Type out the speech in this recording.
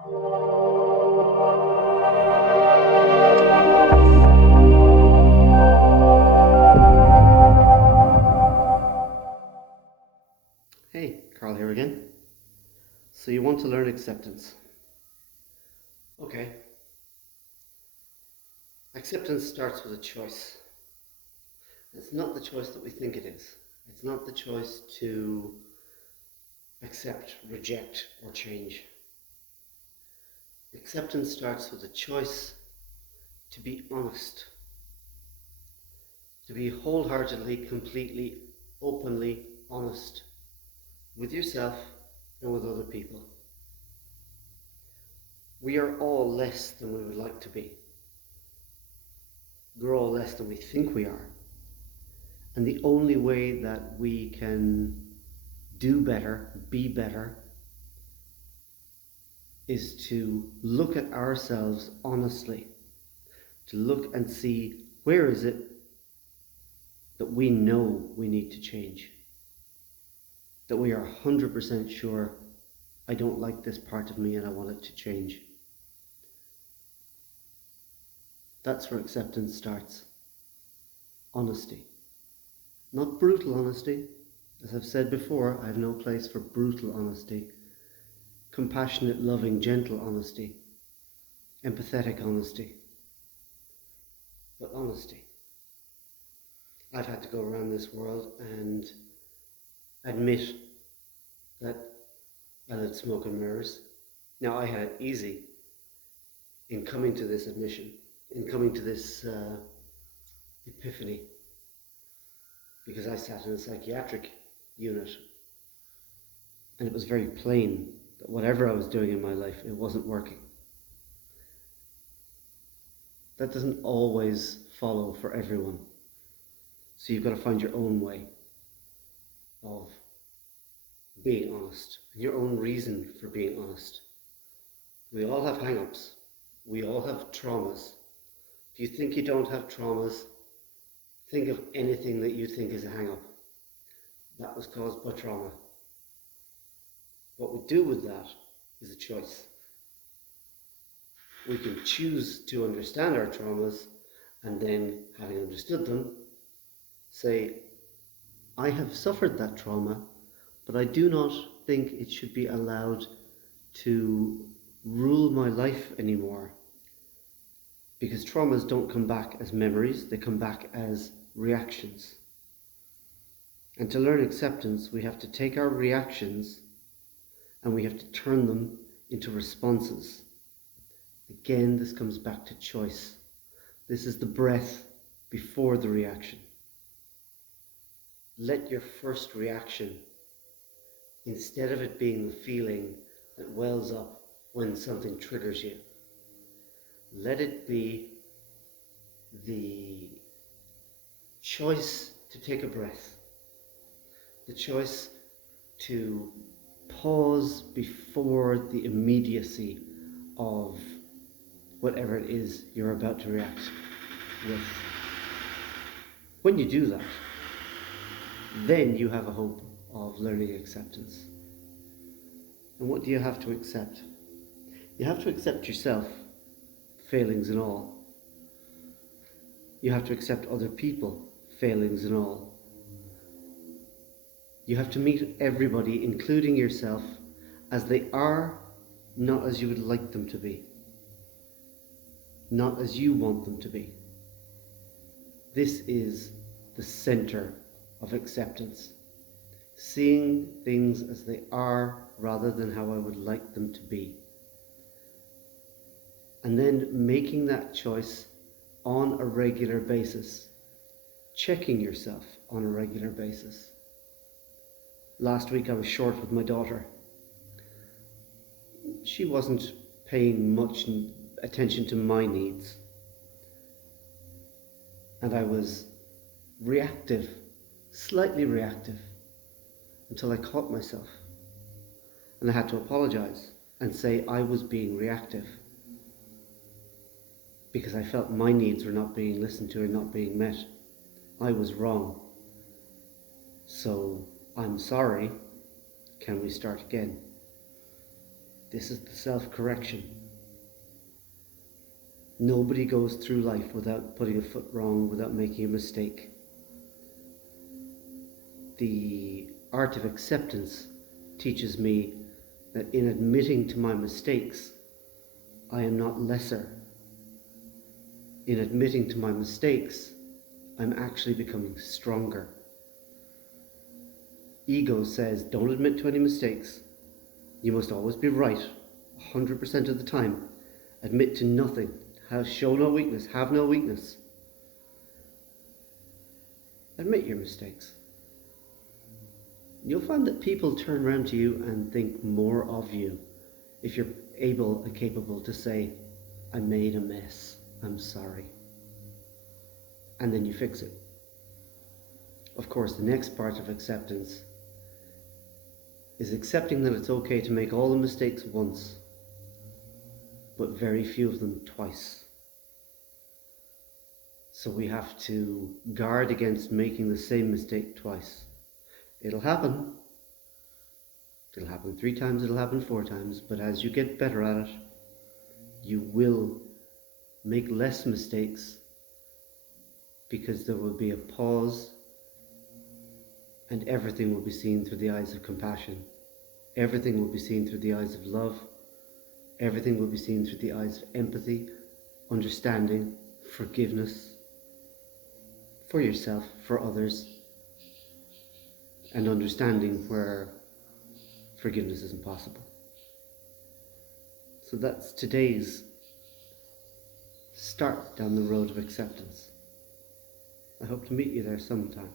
Hey, Carl here again. So you want to learn acceptance. Okay. Acceptance starts with a choice. It's not the choice that we think it is. It's not the choice to accept, reject, or change. Acceptance starts with a choice to be honest, to be wholeheartedly, completely, openly honest with yourself and with other people. We are all less than we would like to be. We're all less than we think we are. And the only way that we can do better, be better, is to look at ourselves honestly, to look and see where is it that we know we need to change, that we are 100% sure, I don't like this part of me and I want it to change. That's where acceptance starts. Honesty. Not brutal honesty. As I've said before, I have no place for brutal honesty. Compassionate, loving, gentle honesty. Empathetic honesty. But honesty. I've had to go around this world and admit that I lived smoke and mirrors. Now, I had it easy in coming to this admission, in coming to this epiphany, because I sat in a psychiatric unit and it was very plain that whatever I was doing in my life, it wasn't working. That doesn't always follow for everyone. So you've got to find your own way of being honest, and your own reason for being honest. We all have hang-ups. We all have traumas. If you think you don't have traumas, think of anything that you think is a hang-up. That was caused by trauma. What we do with that is a choice. We can choose to understand our traumas and then, having understood them, say, I have suffered that trauma, but I do not think it should be allowed to rule my life anymore. Because traumas don't come back as memories, they come back as reactions. And to learn acceptance, we have to take our reactions and we have to turn them into responses. Again, this comes back to choice. This is the breath before the reaction. Let your first reaction, instead of it being the feeling that wells up when something triggers you, let it be the choice to take a breath, the choice to pause before the immediacy of whatever it is you're about to react with. When you do that, then you have a hope of learning acceptance. And what do you have to accept? You have to accept yourself, failings and all. You have to accept other people, failings and all. You have to meet everybody, including yourself, as they are, not as you would like them to be. Not as you want them to be. This is the center of acceptance. Seeing things as they are rather than how I would like them to be. And then making that choice on a regular basis. Checking yourself on a regular basis. Last week I was short with my daughter. She wasn't paying much attention to my needs. And I was reactive, slightly reactive, until I caught myself. And I had to apologize and say I was being reactive because I felt my needs were not being listened to and not being met. I was wrong. So I'm sorry. Can we start again? This is the self-correction. Nobody goes through life without putting a foot wrong, without making a mistake. The art of acceptance teaches me that in admitting to my mistakes, I am not lesser. In admitting to my mistakes, I'm actually becoming stronger. Ego says, don't admit to any mistakes. You must always be right, 100% of the time. Admit to nothing. Show no weakness. Have no weakness. Admit your mistakes. You'll find that people turn around to you and think more of you if you're able and capable to say, I made a mess. I'm sorry. And then you fix it. Of course, the next part of acceptance is accepting that it's okay to make all the mistakes once, but very few of them twice. So we have to guard against making the same mistake twice. It'll happen. It'll happen 3 times, it'll happen 4 times, but as you get better at it, you will make less mistakes because there will be a pause and everything will be seen through the eyes of compassion. Everything will be seen through the eyes of love. Everything will be seen through the eyes of empathy, understanding, forgiveness for yourself, for others, and understanding where forgiveness isn't possible. So that's today's start down the road of acceptance. I hope to meet you there sometime.